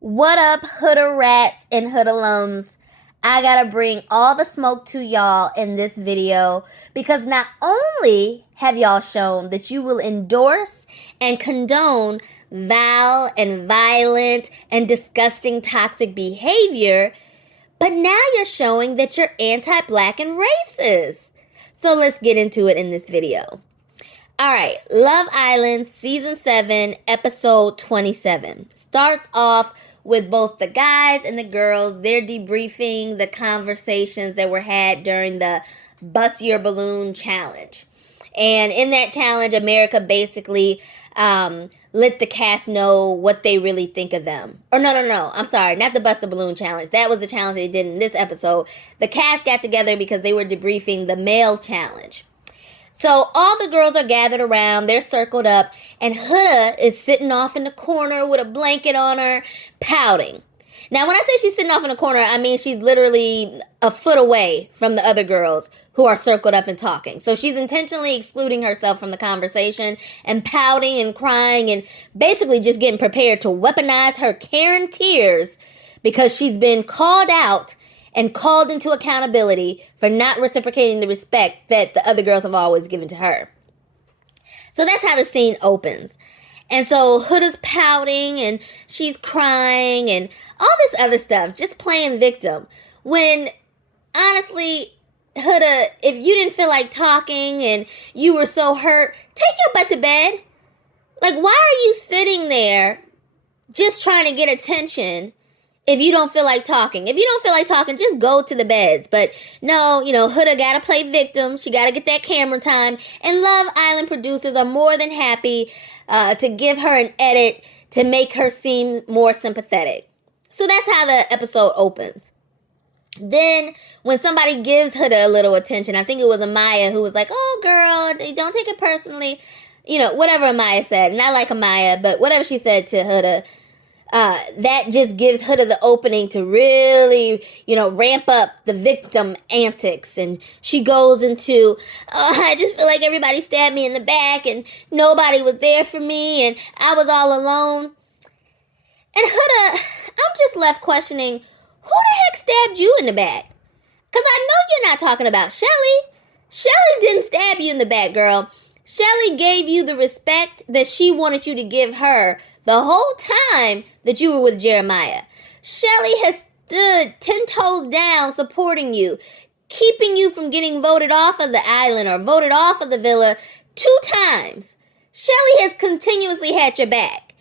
What up, Hudarats and Hudalums? I gotta bring all the smoke to y'all in this video because not only have y'all shown that you will endorse and condone vile and violent and disgusting toxic behavior, but now you're showing that you're anti-black and racist. So let's get into it in this video. All right, Love Island Season 7, Episode 27. Starts off with both the guys and the girls. They're debriefing the conversations that were had during the Bust Your Balloon Challenge. And in that challenge, America basically let the cast know what they really think of them. Or no. I'm sorry, not the Bust the Balloon Challenge. That was the challenge they did in this episode. The cast got together because they were debriefing the male challenge. So all the girls are gathered around, they're circled up, and Huda is sitting off in the corner with a blanket on her, pouting. Now, when I say she's sitting off in the corner, I mean she's literally a foot away from the other girls who are circled up and talking. So she's intentionally excluding herself from the conversation and pouting and crying and basically just getting prepared to weaponize her Karen tears because she's been called out and called into accountability for not reciprocating the respect that the other girls have always given to her. So that's how the scene opens. And so Huda's pouting and she's crying and all this other stuff, just playing victim. When, honestly, Huda, if you didn't feel like talking and you were so hurt, take your butt to bed. Like, why are you sitting there just trying to get attention if you don't feel like talking? If you don't feel like talking, just go to the beds. But no, Huda got to play victim. She got to get that camera time. And Love Island producers are more than happy to give her an edit to make her seem more sympathetic. So that's how the episode opens. Then when somebody gives Huda a little attention, I think it was Amaya who was like, "Oh, girl, don't take it personally." Whatever Amaya said. And I like Amaya, but whatever she said to Huda, that just gives Huda the opening to really, ramp up the victim antics. And she goes into, I just feel like everybody stabbed me in the back and nobody was there for me and I was all alone. And Huda, I'm just left questioning, who the heck stabbed you in the back? Because I know you're not talking about Chelley. Chelley didn't stab you in the back, girl. Chelley gave you the respect that she wanted you to give her the whole time that you were with Jeremiah. Chelley has stood 10 toes down supporting you, keeping you from getting voted off of the island or voted off of the villa 2 times. Chelley has continuously had your back.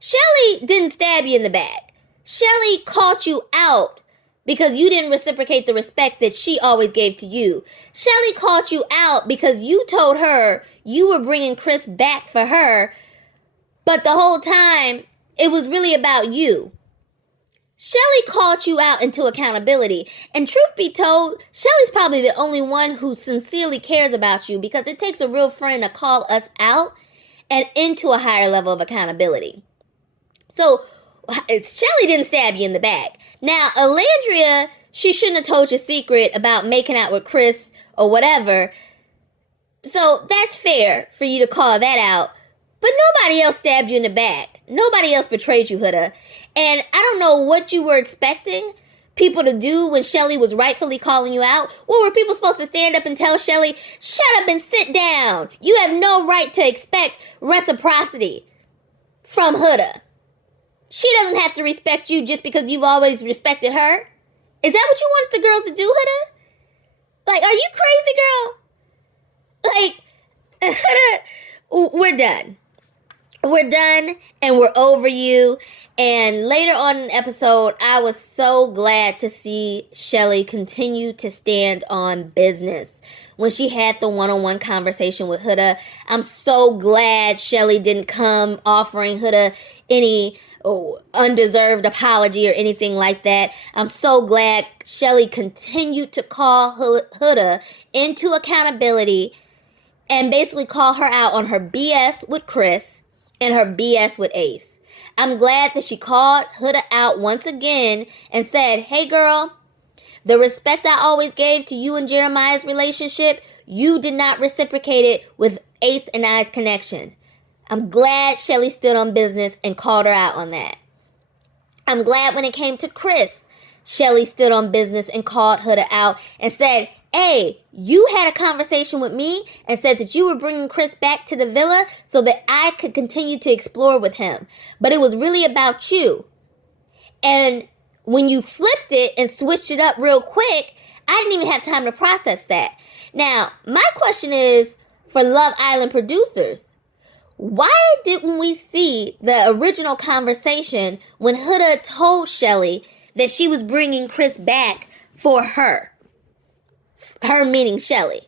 Chelley didn't stab you in the back. Chelley caught you out because you didn't reciprocate the respect that she always gave to you. Chelley caught you out because you told her you were bringing Chris back for her, but the whole time, it was really about you. Chelley called you out into accountability. And truth be told, Chelley's probably the only one who sincerely cares about you because it takes a real friend to call us out and into a higher level of accountability. So, Chelley didn't stab you in the back. Now, Alandria, she shouldn't have told your secret about making out with Chris or whatever. So, that's fair for you to call that out. But nobody else stabbed you in the back. Nobody else betrayed you, Huda. And I don't know what you were expecting people to do when Chelley was rightfully calling you out. What were people supposed to stand up and tell Chelley, shut up and sit down? You have no right to expect reciprocity from Huda. She doesn't have to respect you just because you've always respected her. Is that what you want the girls to do, Huda? Like, are you crazy, girl? Like, Huda, we're done. We're done and we're over you. And later on in the episode, I was so glad to see Chelley continue to stand on business. When she had the one-on-one conversation with Huda, I'm so glad Chelley didn't come offering Huda any undeserved apology or anything like that. I'm so glad Chelley continued to call Huda into accountability and basically call her out on her BS with Chris and her BS with Ace. I'm glad that she called Huda out once again and said, hey girl, the respect I always gave to you and Jeremiah's relationship, you did not reciprocate it with Ace and I's connection. I'm glad Chelley stood on business and called her out on that. I'm glad when it came to Chris, Chelley stood on business and called Huda out and said, hey, you had a conversation with me and said that you were bringing Chris back to the villa so that I could continue to explore with him. But it was really about you. And when you flipped it and switched it up real quick, I didn't even have time to process that. Now, my question is for Love Island producers. Why didn't we see the original conversation when Huda told Chelley that she was bringing Chris back for her? Her meaning Chelley.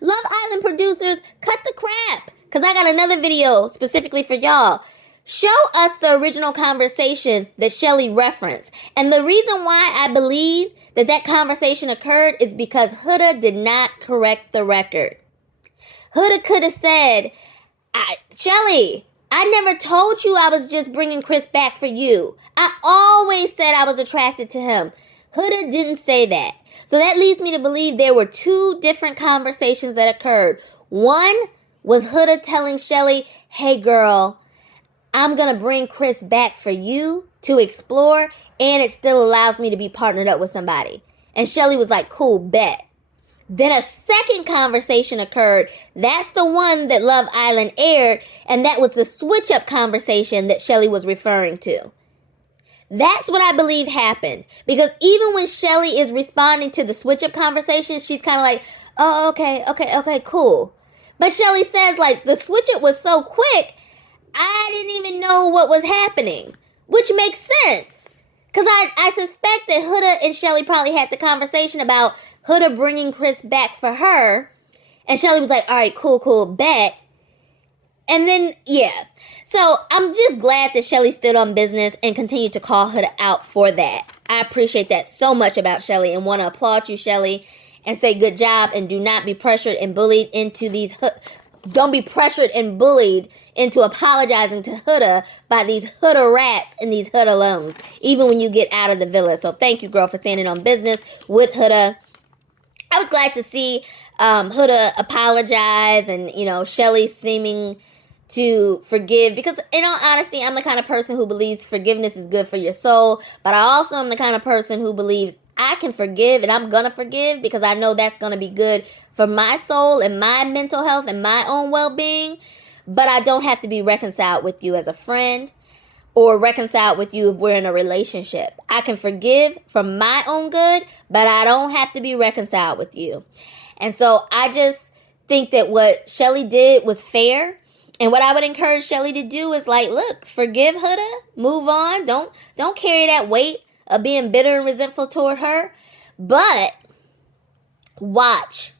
Love Island producers, cut the crap, because I got another video specifically for y'all. Show us the original conversation that Chelley referenced. And the reason why I believe that conversation occurred is because Huda did not correct the record. Huda could have said, Chelley, I never told you I was just bringing Chris back for you. I always said I was attracted to him. Huda didn't say that. So that leads me to believe there were two different conversations that occurred. One was Huda telling Chelley, hey girl, I'm going to bring Chris back for you to explore, and it still allows me to be partnered up with somebody. And Chelley was like, cool, bet. Then a second conversation occurred. That's the one that Love Island aired, and that was the switch-up conversation that Chelley was referring to. That's what I believe happened. Because even when Chelley is responding to the switch-up conversation, she's kind of like, oh, okay, cool. But Chelley says, like, the switch-up was so quick, I didn't even know what was happening. Which makes sense. Because I suspect that Huda and Chelley probably had the conversation about Huda bringing Chris back for her. And Chelley was like, all right, cool, bet. And then, yeah. So I'm just glad that Chelley stood on business and continued to call Huda out for that. I appreciate that so much about Chelley and want to applaud you, Chelley, and say good job, and do not be pressured and bullied into these... Don't be pressured and bullied into apologizing to Huda by these Hudarats and these Hudalums, even when you get out of the villa. So thank you, girl, for standing on business with Huda. I was glad to see Huda apologize and, Chelley seeming to forgive. Because in all honesty, I'm the kind of person who believes forgiveness is good for your soul. But I also am the kind of person who believes I can forgive and I'm going to forgive because I know that's going to be good for my soul and my mental health and my own well-being. But I don't have to be reconciled with you as a friend or reconciled with you if we're in a relationship. I can forgive for my own good, but I don't have to be reconciled with you. And so I just think that what Chelley did was fair. And what I would encourage Chelley to do is look, forgive Huda, move on. Don't carry that weight of being bitter and resentful toward her. But watch.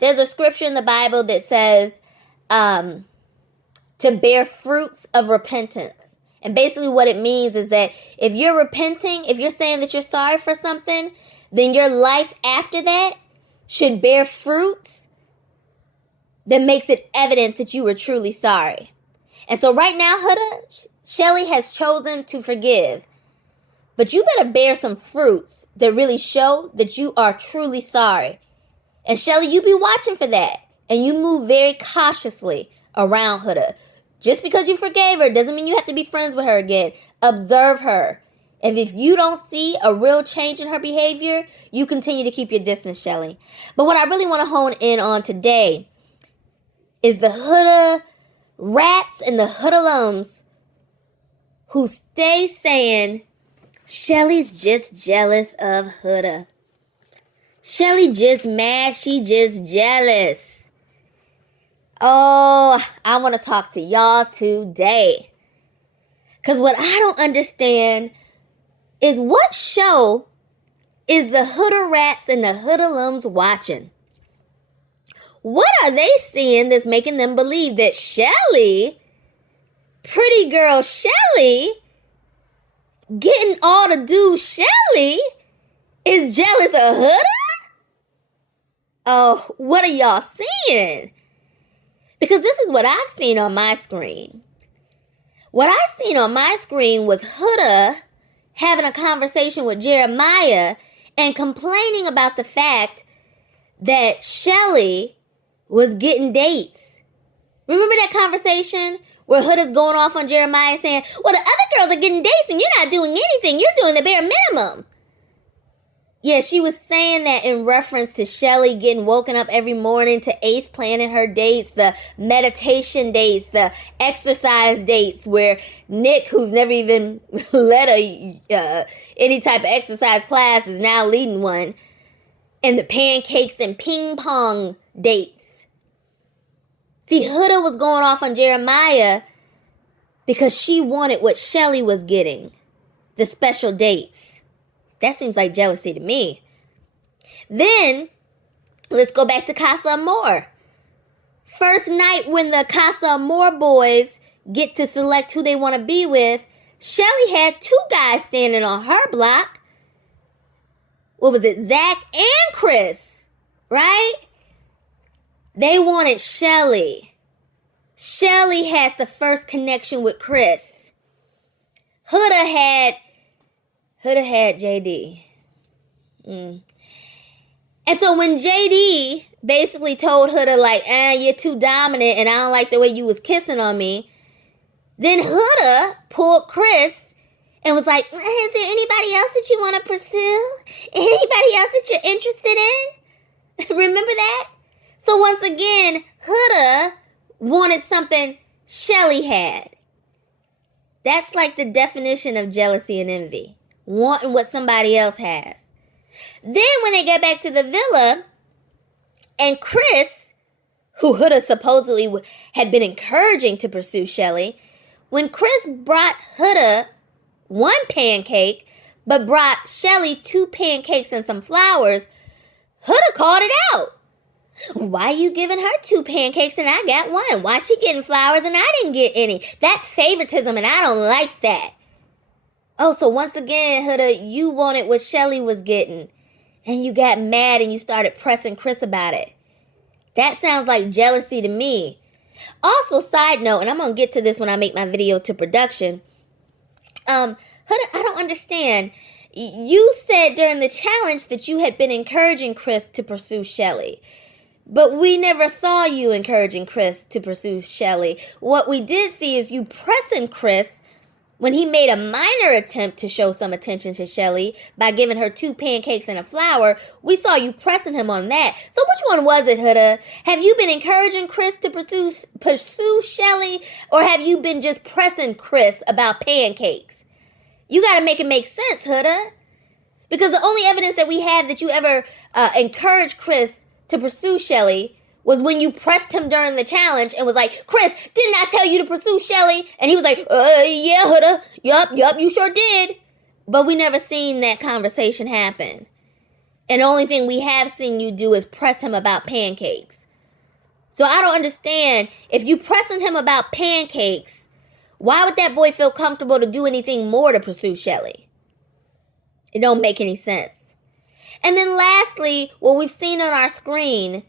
There's a scripture in the Bible that says to bear fruits of repentance. And basically what it means is that if you're repenting, if you're saying that you're sorry for something, then your life after that should bear fruits that makes it evident that you were truly sorry. And so right now, Huda, Chelley has chosen to forgive. But you better bear some fruits that really show that you are truly sorry. And Chelley, you be watching for that. And you move very cautiously around Huda. Just because you forgave her doesn't mean you have to be friends with her again. Observe her. And if you don't see a real change in her behavior, you continue to keep your distance, Chelley. But what I really want to hone in on today is the Huda rats and the Hudalums who stay saying, Chelley's just jealous of Huda. Chelley just mad, she just jealous. Oh, I want to talk to y'all today. Because what I don't understand is what show is the Hudarats and the Hudalums watching? What are they seeing that's making them believe that Chelley, pretty girl Chelley, getting all the dudes Chelley, is jealous of Huda? Oh, what are y'all seeing? Because this is what I've seen on my screen. What I seen on my screen was Huda having a conversation with Jeremiah and complaining about the fact that Chelley was getting dates. Remember that conversation where Huda's going off on Jeremiah saying, well, the other girls are getting dates and you're not doing anything. You're doing the bare minimum. Yeah, she was saying that in reference to Chelley getting woken up every morning, to Ace planning her dates, the meditation dates, the exercise dates, where Nick, who's never even led any type of exercise class, is now leading one, and the pancakes and ping pong dates. See, Huda was going off on Jeremiah because she wanted what Chelley was getting, the special dates. That seems like jealousy to me. Then, let's go back to Casa Amor. First night when the Casa Amor boys get to select who they want to be with, Chelley had 2 guys standing on her block. What was it? Zach and Chris, right? They wanted Chelley. Chelley had the first connection with Chris. Huda had JD. And so when JD basically told Huda, like, you're too dominant and I don't like the way you was kissing on me, then Huda pulled Chris and was like, is there anybody else that you want to pursue? Anybody else that you're interested in? Remember that? So once again, Huda wanted something Chelley had. That's like the definition of jealousy and envy. Wanting what somebody else has. Then when they get back to the villa, and Chris, who Huda supposedly had been encouraging to pursue Chelley, when Chris brought Huda 1 pancake, but brought Chelley 2 pancakes and some flowers, Huda called it out. Why you giving her 2 pancakes and I got 1? Why she getting flowers and I didn't get any? That's favoritism and I don't like that. Oh, so once again, Huda, you wanted what Chelley was getting. And you got mad and you started pressing Chris about it. That sounds like jealousy to me. Also, side note, and I'm going to get to this when I make my video to production. Huda, I don't understand. You said during the challenge that you had been encouraging Chris to pursue Chelley. But we never saw you encouraging Chris to pursue Chelley. What we did see is you pressing Chris when he made a minor attempt to show some attention to Chelley by giving her 2 pancakes and a flower. We saw you pressing him on that. So which one was it, Huda? Have you been encouraging Chris to pursue Chelley, or have you been just pressing Chris about pancakes? You got to make it make sense, Huda. Because the only evidence that we have that you ever encouraged Chris to pursue Chelley was when you pressed him during the challenge and was like, Chris, didn't I tell you to pursue Chelley? And he was like, yeah, Huda. Yup, you sure did. But we never seen that conversation happen. And the only thing we have seen you do is press him about pancakes. So I don't understand. If you pressing him about pancakes, why would that boy feel comfortable to do anything more to pursue Chelley? It don't make any sense. And then lastly, what we've seen on our screen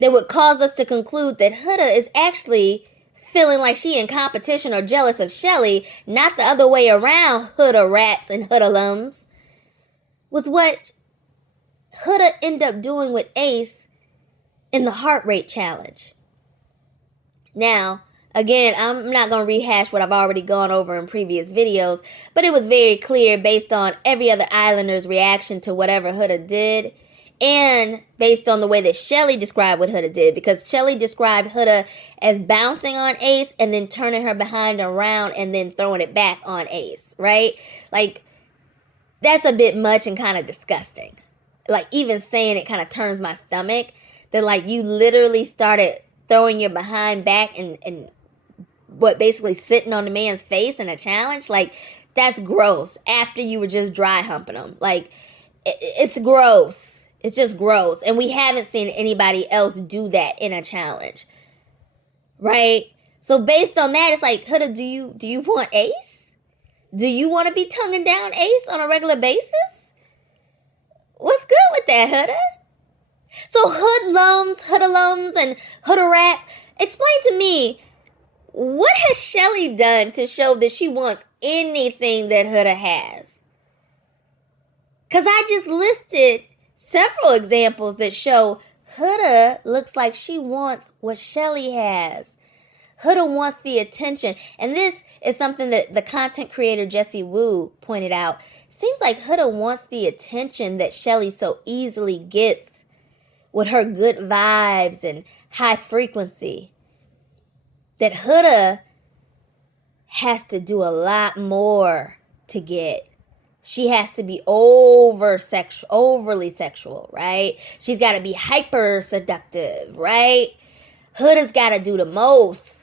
that would cause us to conclude that Huda is actually feeling like she in competition or jealous of Chelley, not the other way around, Hudarats and Hudalums, was what Huda ended up doing with Ace in the heart rate challenge. Now, again, I'm not going to rehash what I've already gone over in previous videos, but it was very clear based on every other Islander's reaction to whatever Huda did, and based on the way that Chelley described what Huda did, because Chelley described Huda as bouncing on Ace and then turning her behind around and then throwing it back on Ace, right? Like, that's a bit much and kind of disgusting. Like, even saying it kind of turns my stomach, that like you literally started throwing your behind back and what, basically sitting on the man's face in a challenge. Like, that's gross after you were just dry humping him. Like, it's gross. It's just gross. And we haven't seen anybody else do that in a challenge. Right? So based on that, it's like, Huda, do you want Ace? Do you want to be tonguing down Ace on a regular basis? What's good with that, Huda? So Hudalums, and Hudarats, explain to me, what has Chelley done to show that she wants anything that Huda has? Because I just listed several examples that show Huda looks like she wants what Chelley has. Huda wants the attention. And this is something that the content creator Jessie Wu pointed out. Seems like Huda wants the attention that Chelley so easily gets with her good vibes and high frequency. That Huda has to do a lot more to get. She has to be overly sexual, right? She's got to be hyper seductive, right? Huda's got to do the most.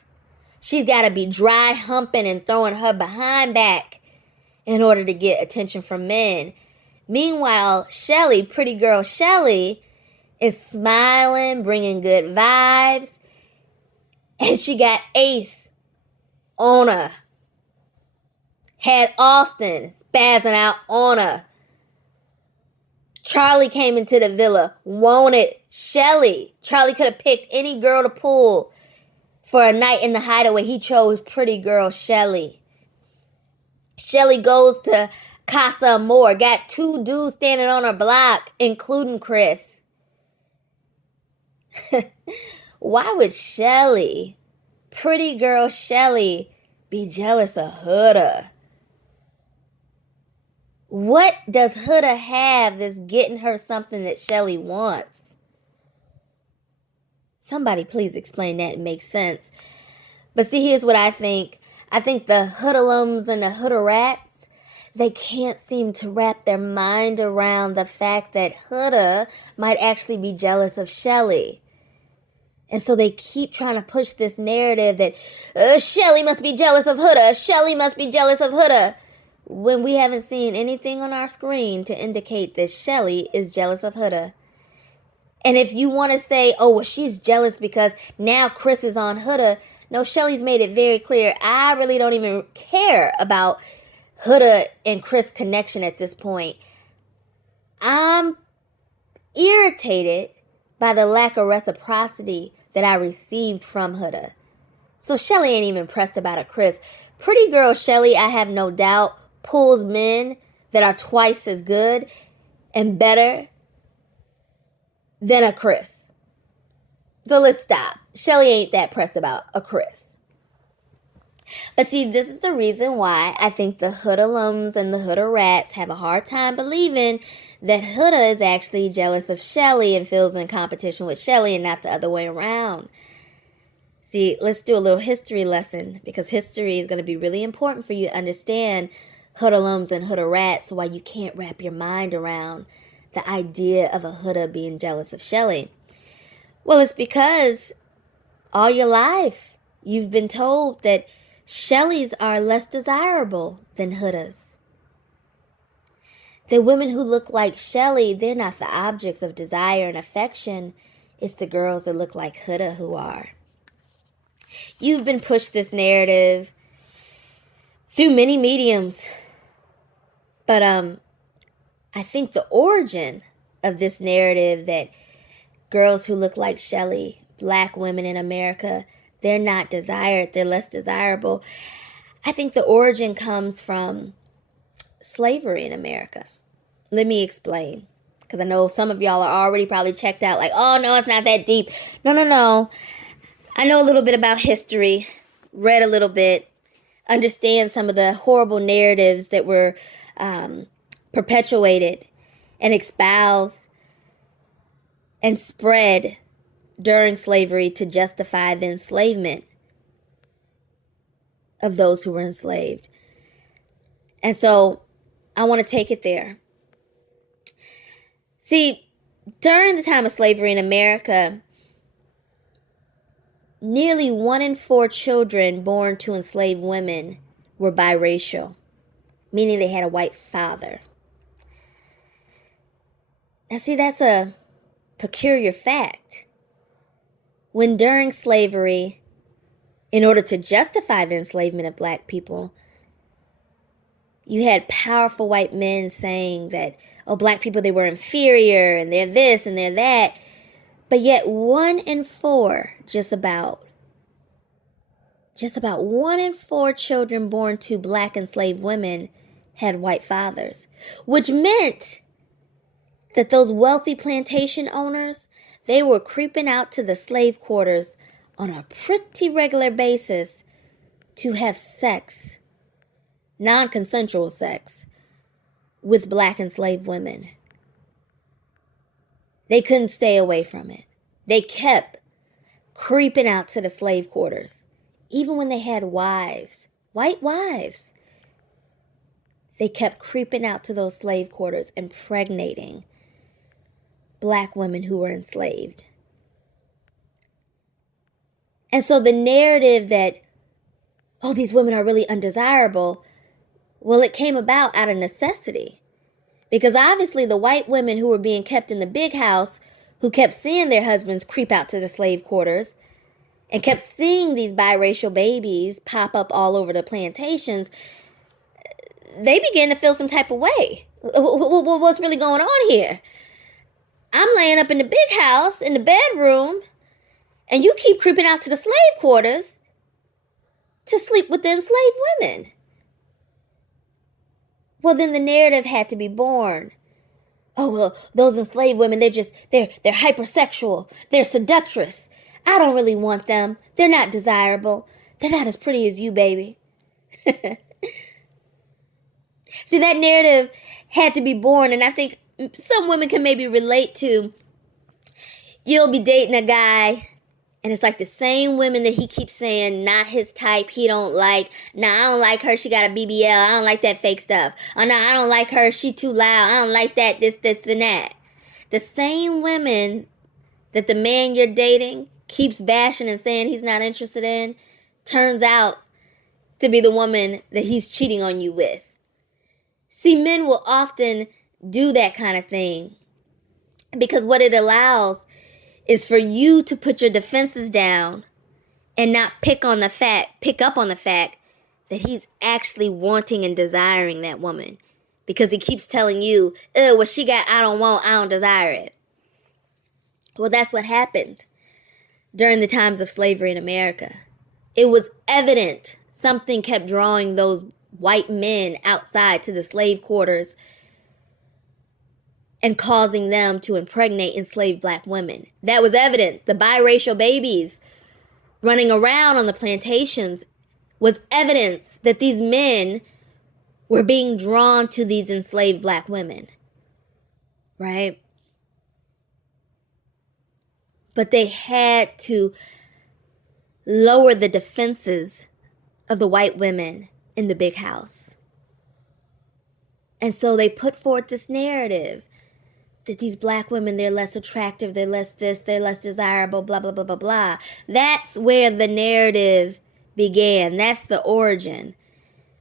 She's got to be dry humping and throwing her behind back in order to get attention from men. Meanwhile, Chelley, pretty girl Chelley, is smiling, bringing good vibes, and she got Ace on her. Had Austin spazzing out on her. Charlie came into the villa, wanted Chelley. Charlie could have picked any girl to pull for a night in the hideaway. He chose pretty girl Chelley. Chelley goes to Casa Amor, got 2 dudes standing on her block, including Chris. Why would Chelley, pretty girl Chelley, be jealous of Huda? What does Huda have that's getting her something that Chelley wants? Somebody please explain that and make sense. But see, here's what I think. I think the Hudalums and the Hudarats, they can't seem to wrap their mind around the fact that Huda might actually be jealous of Chelley. And so they keep trying to push this narrative that Chelley must be jealous of Huda. Chelley must be jealous of Huda. When we haven't seen anything on our screen to indicate that Chelley is jealous of Huda. And if you want to say, oh, well, she's jealous because now Chris is on Huda. No, Chelley's made it very clear. I really don't even care about Huda and Chris connection at this point. I'm irritated by the lack of reciprocity that I received from Huda. So Chelley ain't even pressed about a Chris. Pretty girl Chelley, I have no doubt, pulls men that are twice as good and better than a Chris. So let's stop. Chelley ain't that pressed about a Chris. But see, this is the reason why I think the Hudalums and the Hudarats have a hard time believing that Huda is actually jealous of Chelley and feels in competition with Chelley and not the other way around. See, let's do a little history lesson because history is going to be really important for you to understand Hudalums and Hudarats, why you can't wrap your mind around the idea of a Huda being jealous of Chelley. Well, it's because all your life you've been told that Chelleys are less desirable than Hudas. The women who look like Chelley, they're not the objects of desire and affection. It's the girls that look like Huda who are. You've been pushed this narrative through many mediums. But I think the origin of this narrative that girls who look like Chelley, black women in America, they're not desired, they're less desirable. I think the origin comes from slavery in America. Let me explain. Because I know some of y'all are already probably checked out like, oh, no, it's not that deep. No. I know a little bit about history, read a little bit, understand some of the horrible narratives that were perpetuated and espoused and spread during slavery to justify the enslavement of those who were enslaved. And so I want to take it there. See, during the time of slavery in America, nearly 1 in 4 children born to enslaved women were biracial, meaning they had a white father. Now, see, that's a peculiar fact. When during slavery, in order to justify the enslavement of black people, you had powerful white men saying that, oh, black people, they were inferior, and they're this, and they're that. But yet 1 in 4, just about 1 in 4 children born to black enslaved women had white fathers, which meant that those wealthy plantation owners, they were creeping out to the slave quarters on a pretty regular basis to have sex, non-consensual sex, with black enslaved women. They couldn't stay away from it. They kept creeping out to the slave quarters, even when they had wives, white wives. They kept creeping out to those slave quarters, impregnating black women who were enslaved. And so the narrative that, oh, these women are really undesirable, well, it came about out of necessity. Because obviously the white women who were being kept in the big house, who kept seeing their husbands creep out to the slave quarters and kept seeing these biracial babies pop up all over the plantations, they began to feel some type of way. What's really going on here? I'm laying up in the big house, in the bedroom, and you keep creeping out to the slave quarters to sleep with the enslaved women. Well, then the narrative had to be born. Oh, well, those enslaved women, they're hypersexual. They're seductress. I don't really want them. They're not desirable. They're not as pretty as you, baby. See, that narrative had to be born, and I think some women can maybe relate to, you'll be dating a guy, and it's like the same women that he keeps saying, not his type, he don't like. Nah, I don't like her, she got a BBL. I don't like that fake stuff. Oh, no, I don't like her, she too loud. I don't like that, this, and that. The same women that the man you're dating keeps bashing and saying he's not interested in, turns out to be the woman that he's cheating on you with. See, men will often do that kind of thing because what it allows is for you to put your defenses down and not pick up on the fact that he's actually wanting and desiring that woman, because he keeps telling you, what she got, I don't want, I don't desire it. Well, that's what happened during the times of slavery in America. It was evident something kept drawing those white men outside to the slave quarters and causing them to impregnate enslaved black women. That was evident. The biracial babies running around on the plantations was evidence that these men were being drawn to these enslaved black women. Right? But they had to lower the defenses of the white women in the big house. And so they put forth this narrative that these black women, they're less attractive, they're less this, they're less desirable, blah, blah, blah, blah, blah. That's where the narrative began. That's the origin.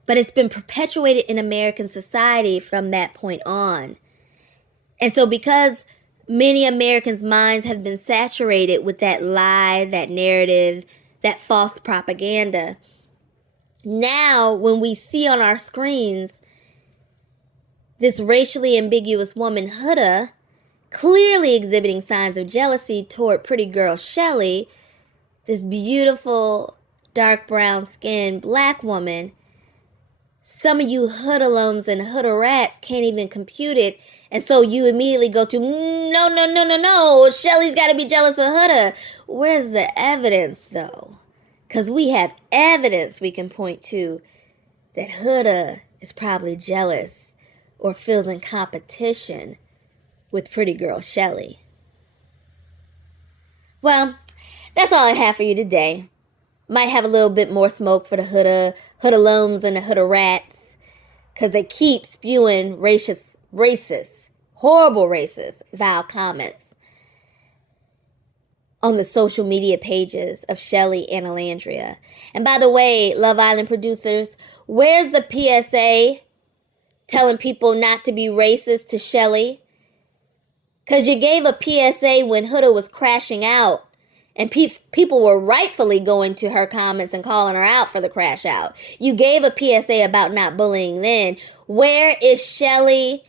But it's been perpetuated in American society from that point on. And so because many Americans' minds have been saturated with that lie, that narrative, that false propaganda, now when we see on our screens this racially ambiguous woman, Huda, clearly exhibiting signs of jealousy toward pretty girl Chelley, this beautiful, dark brown skinned black woman, some of you hoodlums and Hudarats can't even compute it. And so you immediately go to, no, Chelley's got to be jealous of Huda. Where's the evidence, though? Because we have evidence we can point to that Huda is probably jealous or feels in competition with pretty girl Chelley. Well, that's all I have for you today. Might have a little bit more smoke for the hoodlums and the Hudarats, because they keep spewing racist, horrible racist, vile comments on the social media pages of Chelley and Alandria. And by the way, Love Island producers, where's the PSA telling people not to be racist to Chelley? Because you gave a PSA when Huda was crashing out, and people were rightfully going to her comments and calling her out for the crash out. You gave a PSA about not bullying then. Where is Chelley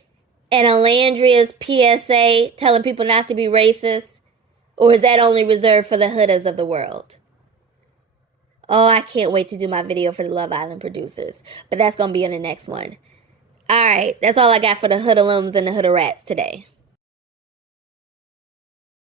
and Alandria's PSA telling people not to be racist? Or is that only reserved for the Hudas of the world? Oh, I can't wait to do my video for the Love Island producers. But that's going to be in the next one. All right, that's all I got for the hoodlums and the Hudarats today.